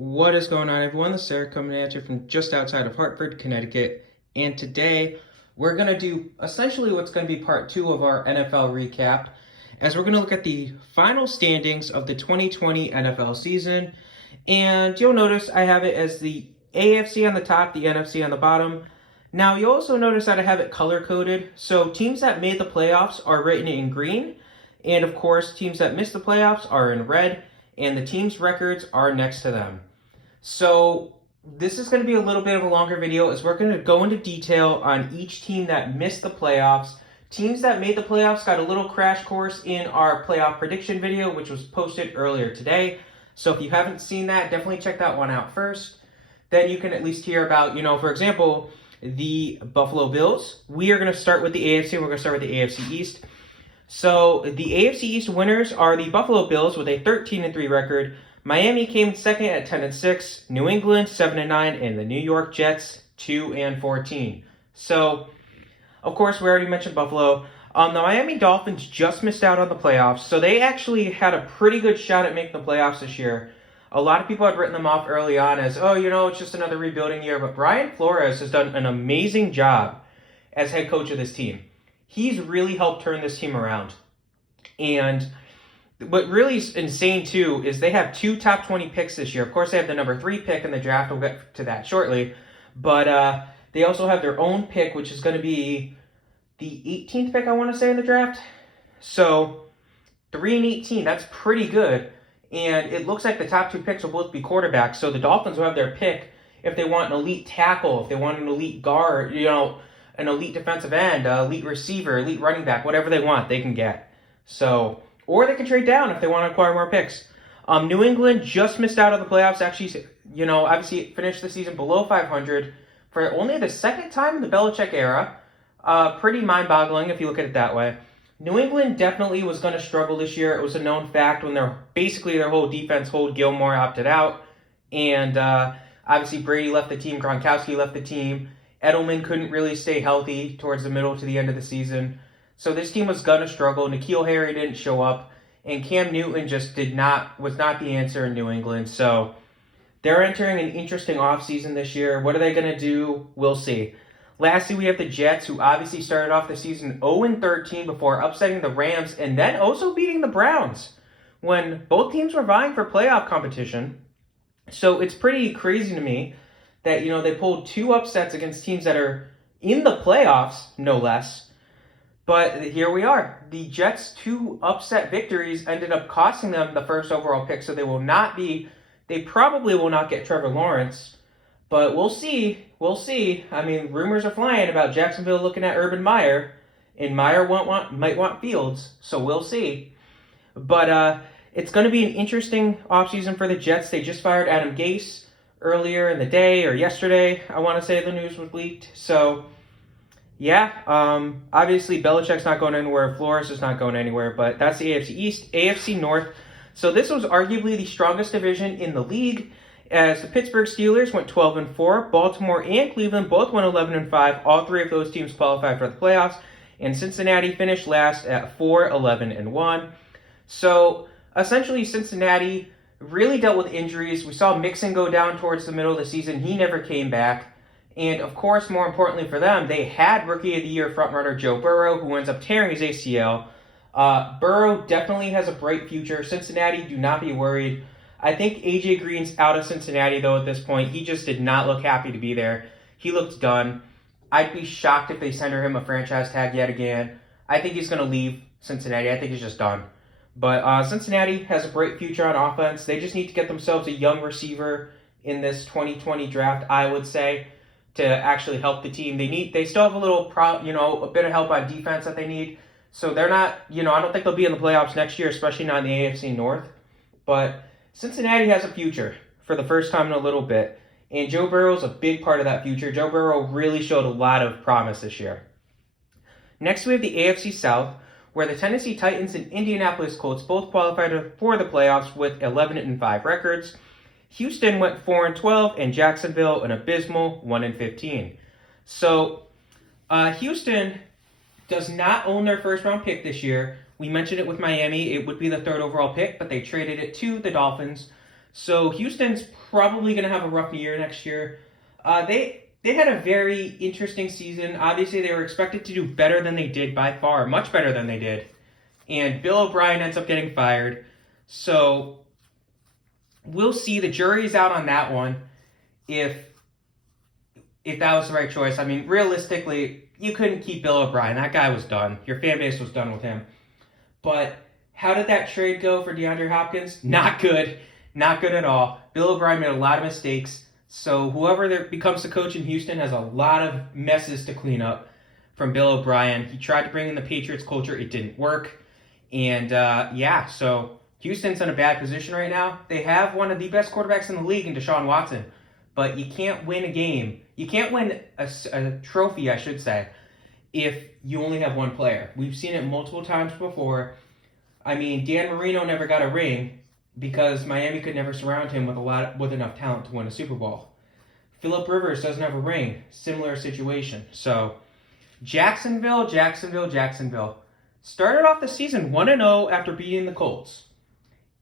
What is going on, everyone? This is Eric coming at you from just outside of Hartford, Connecticut. And today we're going to do essentially what's going to be part two of our NFL recap, as we're going to look at the final standings of the 2020 NFL season. And you'll notice I have it as the AFC on the top, the NFC on the bottom. Now, you'll also notice that I have it color-coded. So teams that made the playoffs are written in green. And of course, teams that missed the playoffs are in red. And the team's records are next to them. So this is going to be a little bit of a longer video as we're going to go into detail on each team that missed the playoffs. Teams that made the playoffs got a little crash course in our playoff prediction video, which was posted earlier today. So if you haven't seen that, definitely check that one out first. Then you can at least hear about, for example, the Buffalo Bills. We are going to start with the AFC. We're going to start with the AFC East. So the AFC East winners are the Buffalo Bills with a 13-3 record. Miami came second at 10-6, New England 7-9, and the New York Jets 2-14. So, of course, we already mentioned Buffalo. The Miami Dolphins just missed out on the playoffs, so they actually had a pretty good shot at making the playoffs this year. A lot of people had written them off early on as, it's just another rebuilding year, but Brian Flores has done an amazing job as head coach of this team. He's really helped turn this team around. And what really is insane, too, is they have two top 20 picks this year. Of course, they have the number 3 pick in the draft. We'll get to that shortly. But they also have their own pick, which is going to be the 18th pick, I want to say, in the draft. So 3 and 18, that's pretty good. And it looks like the top 2 picks will both be quarterbacks. So the Dolphins will have their pick if they want an elite tackle, if they want an elite guard, an elite defensive end, elite receiver, elite running back, whatever they want, they can get. So, or they can trade down if they want to acquire more picks. New England just missed out on the playoffs. Actually, obviously finished the season below 500 for only the second time in the Belichick era. Pretty mind-boggling if you look at it that way. New England definitely was going to struggle this year. It was a known fact when their whole defense, Gilmore, opted out. And obviously Brady left the team. Gronkowski left the team. Edelman couldn't really stay healthy towards the middle to the end of the season. So this team was going to struggle. N'Keal Harry didn't show up. And Cam Newton just was not the answer in New England. So they're entering an interesting offseason this year. What are they going to do? We'll see. Lastly, we have the Jets, who obviously started off the season 0-13 before upsetting the Rams and then also beating the Browns when both teams were vying for playoff competition. So it's pretty crazy to me that, they pulled 2 upsets against teams that are in the playoffs, no less. But here we are. The Jets' 2 upset victories ended up costing them the first overall pick, so they probably will not get Trevor Lawrence. But we'll see. We'll see. I mean, rumors are flying about Jacksonville looking at Urban Meyer, and Meyer might want Fields, so we'll see. But it's going to be an interesting offseason for the Jets. They just fired Adam Gase earlier in the day, or yesterday, I want to say the news was leaked. So, yeah, obviously Belichick's not going anywhere, Flores is not going anywhere, but that's the AFC East. AFC North. So this was arguably the strongest division in the league, as the Pittsburgh Steelers went 12-4, Baltimore and Cleveland both went 11-5. All 3 of those teams qualified for the playoffs, and Cincinnati finished last at 4-11-1. So essentially, Cincinnati really dealt with injuries. We saw Mixon go down towards the middle of the season. He never came back. And of course, more importantly for them, they had Rookie of the Year frontrunner Joe Burrow, who ends up tearing his ACL. Burrow definitely has a bright future. Cincinnati, do not be worried. I think AJ Green's out of Cincinnati, though, at this point. He just did not look happy to be there. He looked done. I'd be shocked if they send him a franchise tag yet again. I think he's going to leave Cincinnati. I think he's just done. But Cincinnati has a bright future on offense. They just need to get themselves a young receiver in this 2020 draft, I would say, to actually help the team. They still have a bit of help on defense that they need. So they're not, I don't think they'll be in the playoffs next year, especially not in the AFC North. But Cincinnati has a future for the first time in a little bit. And Joe Burrow's a big part of that future. Joe Burrow really showed a lot of promise this year. Next, we have the AFC South, where the Tennessee Titans and Indianapolis Colts both qualified for the playoffs with 11-5 records. Houston went 4-12, and Jacksonville an abysmal 1-15. So, Houston does not own their first-round pick this year. We mentioned it with Miami. It would be the 3rd overall pick, but they traded it to the Dolphins. So Houston's probably going to have a rough year next year. They had a very interesting season. Obviously, they were expected to do better than they did by far, much better than they did. And Bill O'Brien ends up getting fired. So we'll see. The jury's out on that one. If that was the right choice. I mean, realistically, you couldn't keep Bill O'Brien. That guy was done. Your fan base was done with him. But how did that trade go for DeAndre Hopkins? Not good. Not good at all. Bill O'Brien made a lot of mistakes. So whoever becomes the coach in Houston has a lot of messes to clean up from Bill O'Brien. He tried to bring in the Patriots culture. It didn't work. And so Houston's in a bad position right now. They have one of the best quarterbacks in the league in Deshaun Watson. But you can't win a game. You can't win a trophy, I should say, if you only have one player. We've seen it multiple times before. I mean, Dan Marino never got a ring because Miami could never surround him with enough talent to win a Super Bowl. Phillip Rivers doesn't have a ring. Similar situation. So, Jacksonville. Started off the season 1-0 after beating the Colts.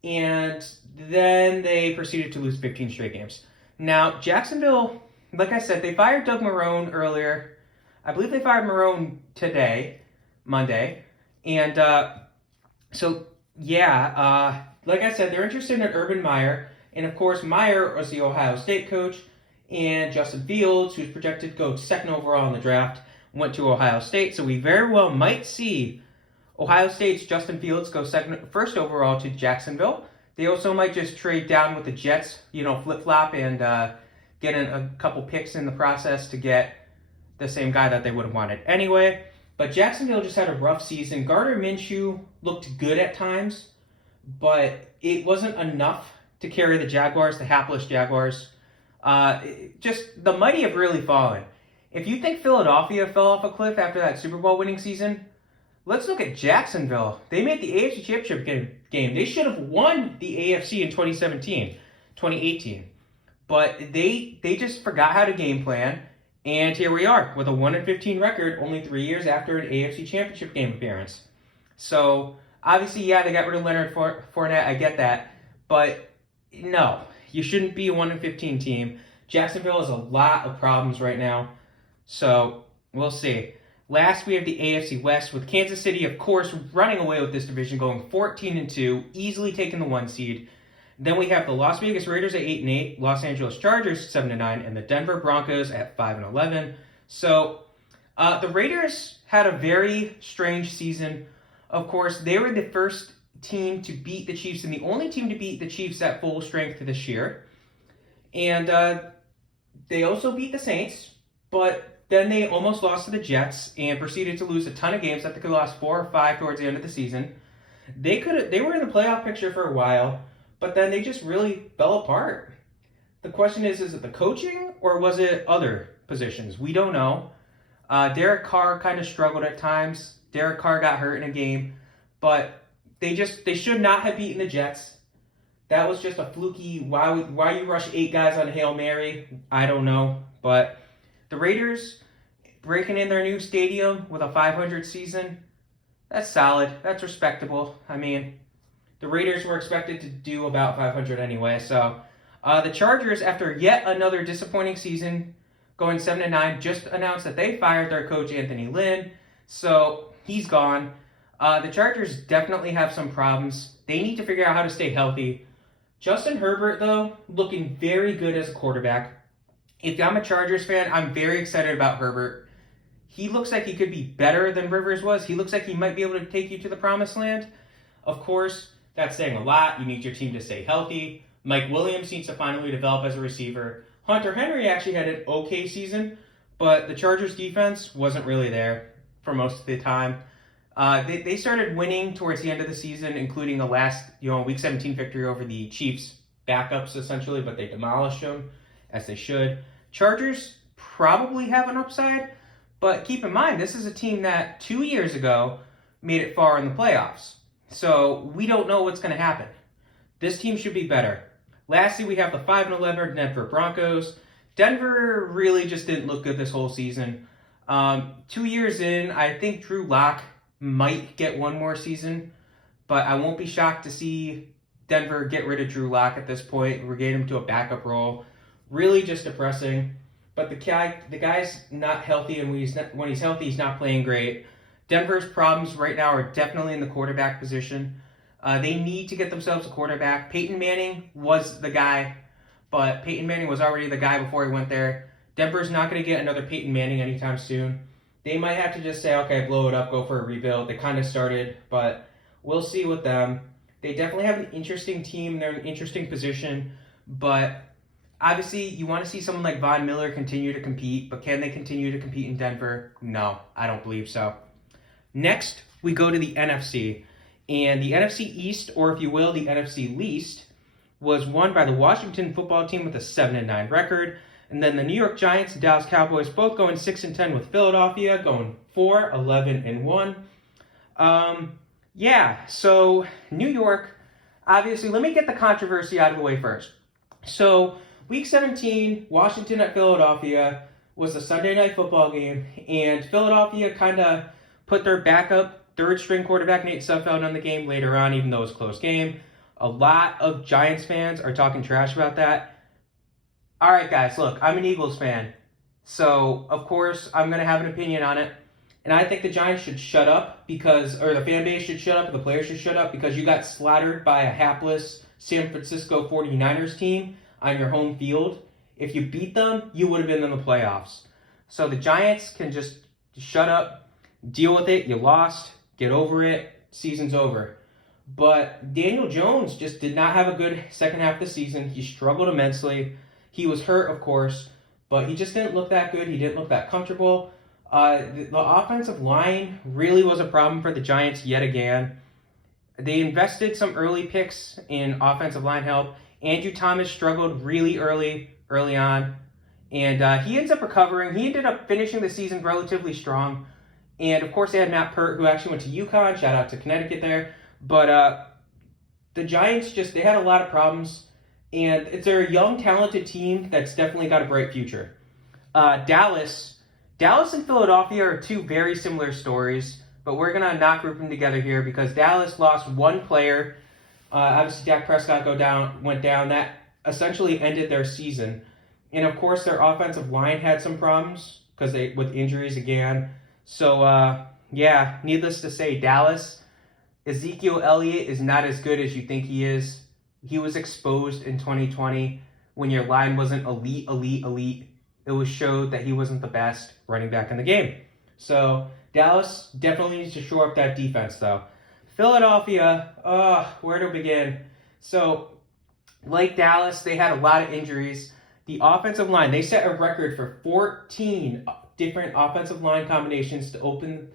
And then they proceeded to lose 15 straight games. Now, Jacksonville, like I said, they fired Doug Marrone earlier. I believe they fired Marrone today, Monday. And like I said, they're interested in Urban Meyer. And, of course, Meyer was the Ohio State coach. And Justin Fields, who's projected to go second overall in the draft, went to Ohio State. So we very well might see Ohio State's Justin Fields go first overall to Jacksonville. They also might just trade down with the Jets, flip-flop and get in a couple picks in the process to get the same guy that they would have wanted anyway. But Jacksonville just had a rough season. Gardner Minshew looked good at times, but it wasn't enough to carry the Jaguars, the hapless Jaguars. Just the mighty have really fallen. If you think Philadelphia fell off a cliff after that Super Bowl winning season, let's look at Jacksonville. They made the AFC Championship game. They should have won the AFC in 2018. But they just forgot how to game plan. And here we are with a 1-15 record only 3 years after an AFC Championship game appearance. So, obviously, they got rid of Leonard Fournette. I get that. But, no, you shouldn't be a 1-15 team. Jacksonville has a lot of problems right now. So, we'll see. Last, we have the AFC West with Kansas City, of course, running away with this division, going 14-2, easily taking the 1 seed. Then we have the Las Vegas Raiders at 8-8, Los Angeles Chargers 7-9, and the Denver Broncos at 5-11. So the Raiders had a very strange season. Of course, they were the first team to beat the Chiefs and the only team to beat the Chiefs at full strength this year. And they also beat the Saints, but then they almost lost to the Jets and proceeded to lose a ton of games. I think they lost 4 or 5 towards the end of the season. They were in the playoff picture for a while, but then they just really fell apart. The question is it the coaching or was it other positions? We don't know. Derek Carr kind of struggled at times. Derek Carr got hurt in a game, but they should not have beaten the Jets. That was just a fluky, why you rush 8 guys on a Hail Mary? I don't know. But the Raiders breaking in their new stadium with a 500 season, that's solid. That's respectable. I mean, the Raiders were expected to do about 500 anyway. So the Chargers, after yet another disappointing season, going 7-9, just announced that they fired their coach Anthony Lynn. So he's gone. The Chargers definitely have some problems. They need to figure out how to stay healthy. Justin Herbert, though, looking very good as a quarterback. If I'm a Chargers fan, I'm very excited about Herbert. He looks like he could be better than Rivers was. He looks like he might be able to take you to the promised land. Of course, that's saying a lot. You need your team to stay healthy. Mike Williams needs to finally develop as a receiver. Hunter Henry actually had an okay season, but the Chargers defense wasn't really there for most of the time. They started winning towards the end of the season, including the last, Week 17 victory over the Chiefs backups, essentially, but they demolished them, as they should. Chargers probably have an upside, but keep in mind, this is a team that 2 years ago made it far in the playoffs. So we don't know what's going to happen. This team should be better. Lastly, we have the 5-11 Denver Broncos. Denver really just didn't look good this whole season. 2 years in, I think Drew Lock might get one more season, but I won't be shocked to see Denver get rid of Drew Lock at this point, relegate him to a backup role. Really just depressing. But the guy's not healthy, and when he's healthy, he's not playing great. Denver's problems right now are definitely in the quarterback position. They need to get themselves a quarterback. Peyton Manning was the guy, but Peyton Manning was already the guy before he went there. Denver's not going to get another Peyton Manning anytime soon. They might have to just say, okay, blow it up, go for a rebuild. They kind of started, but we'll see with them. They definitely have an interesting team. They're in an interesting position, but obviously you want to see someone like Von Miller continue to compete, but can they continue to compete in Denver? No, I don't believe so. Next, we go to the NFC. And the NFC East, or if you will, the NFC Least, was won by the Washington football team with a 7-9 record. And then the New York Giants and Dallas Cowboys both going 6-10 with Philadelphia, going 4-11-1. So New York, obviously, let me get the controversy out of the way first. So Week 17, Washington at Philadelphia was a Sunday night football game, and Philadelphia kind of put their backup third-string quarterback Nate Sudfeld on the game later on, even though it was a close game. A lot of Giants fans are talking trash about that. All right, guys, look, I'm an Eagles fan, so of course I'm going to have an opinion on it. And I think the Giants should shut up or the fan base should shut up, the players should shut up, because you got slaughtered by a hapless San Francisco 49ers team on your home field. If you beat them, you would have been in the playoffs. So the Giants can just shut up, deal with it. You lost, get over it, season's over. But Daniel Jones just did not have a good second half of the season. He struggled immensely. He was hurt, of course, but he just didn't look that good. He didn't look that comfortable. The offensive line really was a problem for the Giants yet again. They invested some early picks in offensive line help. Andrew Thomas struggled really early on, and he ends up recovering. He ended up finishing the season relatively strong. And, of course, they had Matt Pert, who actually went to UConn. Shout out to Connecticut there. But the Giants they had a lot of problems. And they're a young, talented team that's definitely got a bright future. Dallas and Philadelphia are two very similar stories, but we're going to not group them together here because Dallas lost one player. Obviously, Dak Prescott went down. That essentially ended their season. And, of course, their offensive line had some problems with injuries again. So, needless to say, Dallas, Ezekiel Elliott is not as good as you think he is. He was exposed in 2020 when your line wasn't elite. It was showed that he wasn't the best running back in the game. So Dallas definitely needs to shore up that defense, though. Philadelphia, where to begin? So, like Dallas, they had a lot of injuries. The offensive line, they set a record for 14 different offensive line combinations to open,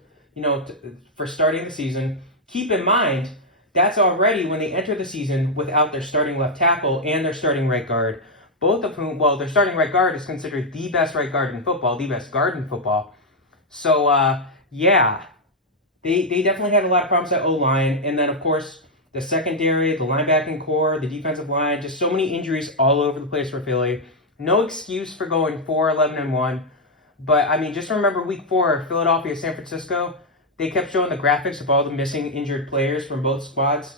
for starting the season. Keep in mind, that's already when they enter the season without their starting left tackle and their starting right guard. Both of whom, their starting right guard is considered the best right guard in football, the best guard in football. So, they definitely had a lot of problems at O-line. And then, of course, the secondary, the linebacking core, the defensive line, just so many injuries all over the place for Philly. No excuse for going 4-11-1. But, just remember Week 4, Philadelphia, San Francisco. They kept showing the graphics of all the missing injured players from both squads.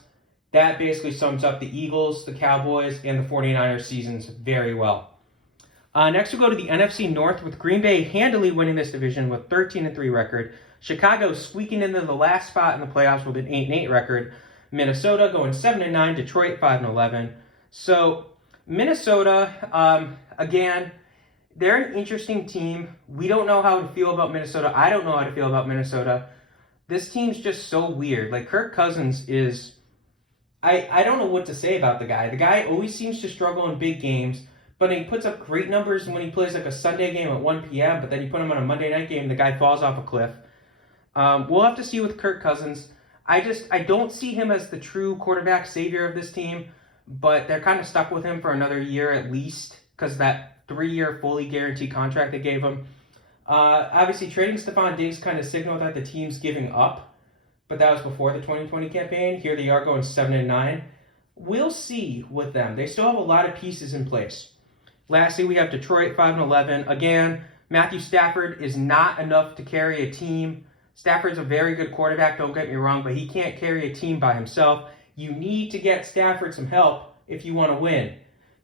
That basically sums up the Eagles, the Cowboys, and the 49ers seasons very well. Next we'll go to the NFC North with Green Bay handily winning this division with 13-3 record. Chicago squeaking into the last spot in the playoffs with an 8-8 record. Minnesota going 7-9, Detroit 5-11. So Minnesota, again, they're an interesting team. We don't know how to feel about Minnesota. I don't know how to feel about Minnesota. This team's just so weird. Like, Kirk Cousins is... I don't know what to say about the guy. The guy always seems to struggle in big games, but he puts up great numbers when he plays like a Sunday game at 1 p.m., but then you put him on a Monday night game, the guy falls off a cliff. We'll have to see with Kirk Cousins. I don't see him as the true quarterback savior of this team, but they're kind of stuck with him for another year at least because that 3-year fully guaranteed contract they gave him. Obviously, trading Stephon Diggs kind of signaled that the team's giving up, but that was before the 2020 campaign. Here they are going 7-9. We'll see with them. They still have a lot of pieces in place. Lastly, we have Detroit 5-11. Again, Matthew Stafford is not enough to carry a team. Stafford's a very good quarterback, don't get me wrong, but he can't carry a team by himself. You need to get Stafford some help if you want to win.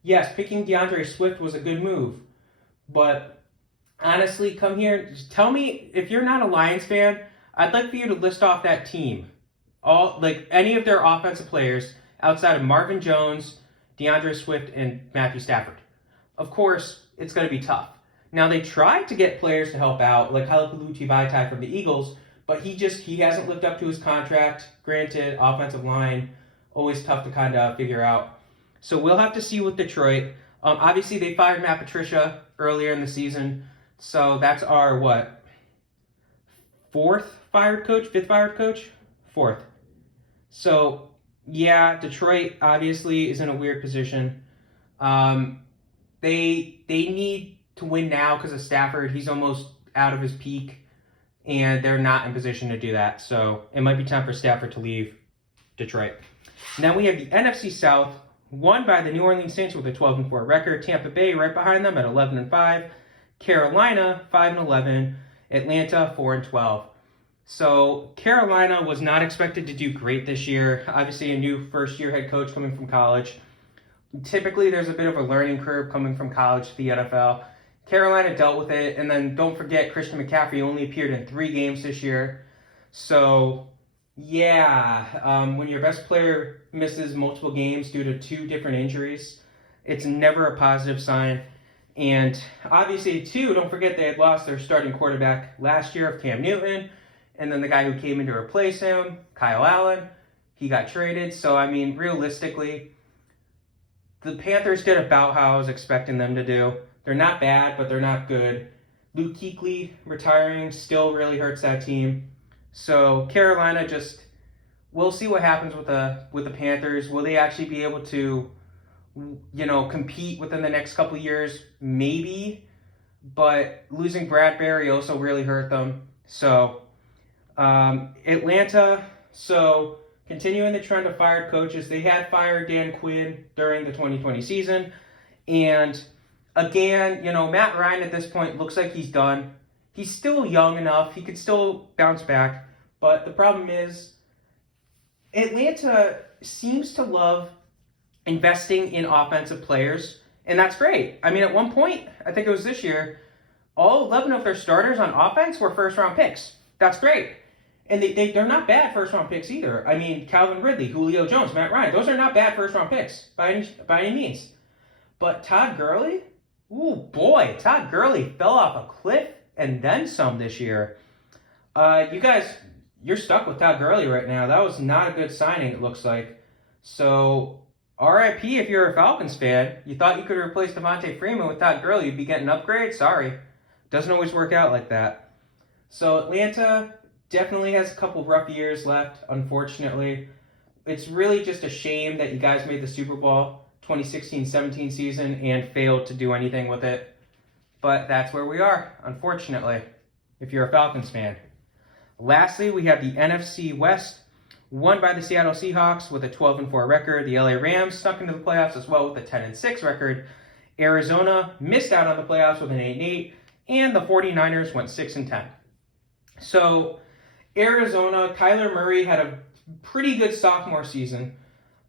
Yes, picking DeAndre Swift was a good move, but honestly, come here, just tell me, if you're not a Lions fan, I'd like for you to list off that team. Any of their offensive players outside of Marvin Jones, DeAndre Swift, and Matthew Stafford. Of course, it's going to be tough. Now, they tried to get players to help out, like Halapulu Vaitai from the Eagles, but he hasn't lived up to his contract. Granted, offensive line, always tough to kind of figure out. So we'll have to see with Detroit. Obviously, they fired Matt Patricia earlier in the season. So that's our, fifth fired coach? Fourth. So, yeah, Detroit obviously is in a weird position. They need to win now because of Stafford. He's almost out of his peak, and they're not in position to do that. So it might be time for Stafford to leave Detroit. Now we have the NFC South, won by the New Orleans Saints with a 12-4 record. Tampa Bay right behind them at 11-5. Carolina 5-11. Atlanta 4-12. So Carolina was not expected to do great this year. Obviously, a new first-year head coach coming from college. Typically, there's a bit of a learning curve coming from college to the NFL. Carolina dealt with it, and then don't forget Christian McCaffrey only appeared in 3 games this year. So, yeah, when your best player misses multiple games due to 2 different injuries, it's never a positive sign. And obviously, too, don't forget they had lost their starting quarterback last year of Cam Newton, and then the guy who came in to replace him, Kyle Allen, he got traded. So, I mean, realistically, the Panthers did about how I was expecting them to do. They're not bad, but they're not good. Luke Kuechly retiring still really hurts that team. So Carolina we'll see what happens with the Panthers. Will they actually be able to, compete within the next couple of years? Maybe, but losing Bradbury also really hurt them. So Atlanta, continuing the trend of fired coaches, they had fired Dan Quinn during the 2020 season, and again, Matt Ryan at this point looks like he's done. He's still young enough. He could still bounce back. But the problem is Atlanta seems to love investing in offensive players, and that's great. I mean, at one point, I think it was this year, all 11 of their starters on offense were first-round picks. That's great. And they're not bad first-round picks either. I mean, Calvin Ridley, Julio Jones, Matt Ryan, those are not bad first-round picks by any means. But Todd Gurley? Ooh, boy, Todd Gurley fell off a cliff and then some this year. You guys, you're stuck with Todd Gurley right now. That was not a good signing, it looks like. So, RIP if you're a Falcons fan. You thought you could replace DeVante Freeman with Todd Gurley. You'd be getting an upgrade? Sorry. Doesn't always work out like that. So, Atlanta definitely has a couple rough years left, unfortunately. It's really just a shame that you guys made the Super Bowl 2016-17 season and failed to do anything with it. But that's where we are, unfortunately, if you're a Falcons fan. Lastly, we have the NFC West, won by the Seattle Seahawks with a 12-4 record. The LA Rams stuck into the playoffs as well with a 10-6 record. Arizona missed out on the playoffs with an 8-8, and the 49ers went 6-10. So, Arizona, Kyler Murray had a pretty good sophomore season.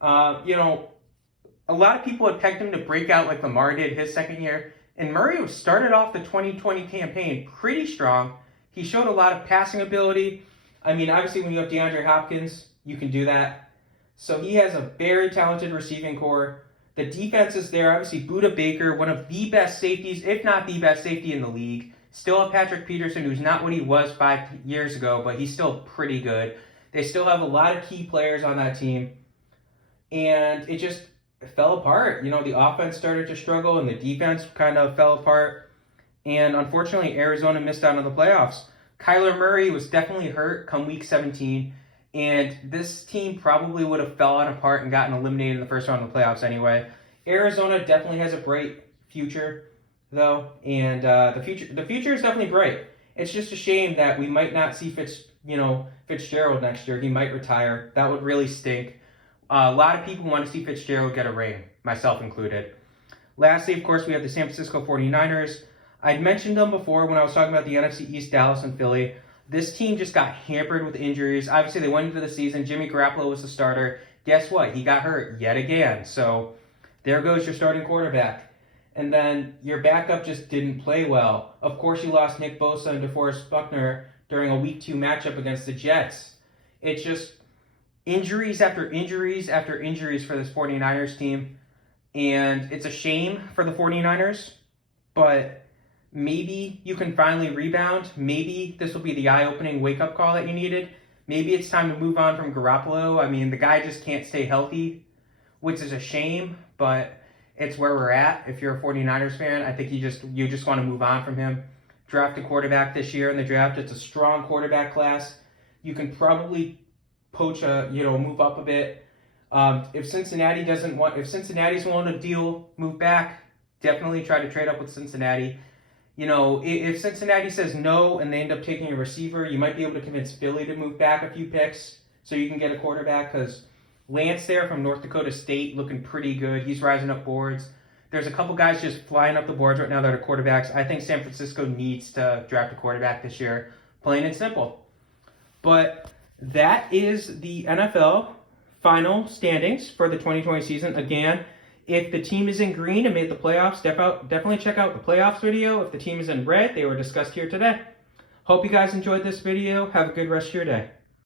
A lot of people had pegged him to break out like Lamar did his second year. And Murray started off the 2020 campaign pretty strong. He showed a lot of passing ability. I mean, obviously, when you have DeAndre Hopkins, you can do that. So he has a very talented receiving core. The defense is there. Obviously, Budda Baker, one of the best safeties, if not the best safety in the league. Still have Patrick Peterson, who's not what he was 5 years ago, but he's still pretty good. They still have a lot of key players on that team. And it just fell apart. The offense started to struggle and the defense kind of fell apart. And unfortunately, Arizona missed out on the playoffs. Kyler Murray was definitely hurt come week 17. And this team probably would have fallen apart and gotten eliminated in the first round of the playoffs anyway. Arizona definitely has a bright future, though. And the future is definitely bright. It's just a shame that we might not see Fitzgerald next year. He might retire. That would really stink. A lot of people want to see Fitzgerald get a ring, myself included. Lastly, of course, we have the San Francisco 49ers. I'd mentioned them before when I was talking about the NFC East, Dallas and Philly. This team just got hampered with injuries. Obviously, they went into the season. Jimmy Garoppolo was the starter. Guess what? He got hurt yet again. So there goes your starting quarterback. And then your backup just didn't play well. Of course, you lost Nick Bosa and DeForest Buckner during a Week 2 matchup against the Jets. It's just injuries after injuries after injuries for this 49ers team. And it's a shame for the 49ers, but maybe you can finally rebound. Maybe this will be the eye-opening wake-up call that you needed. Maybe it's time to move on from Garoppolo. I mean, the guy just can't stay healthy, which is a shame, but it's where we're at. If you're a 49ers fan, I think you just want to move on from him. Draft a quarterback this year in the draft. It's a strong quarterback class. You can probably move up a bit. If Cincinnati's willing to deal, move back, definitely try to trade up with Cincinnati. If Cincinnati says no and they end up taking a receiver, you might be able to convince Philly to move back a few picks so you can get a quarterback, because Lance there from North Dakota State looking pretty good. He's rising up boards. There's a couple guys just flying up the boards right now that are quarterbacks. I think San Francisco needs to draft a quarterback this year, plain and simple. But that is the NFL final standings for the 2020 season. Again, if the team is in green and made the playoffs, definitely check out the playoffs video. If the team is in red, they were discussed here today. Hope you guys enjoyed this video. Have a good rest of your day.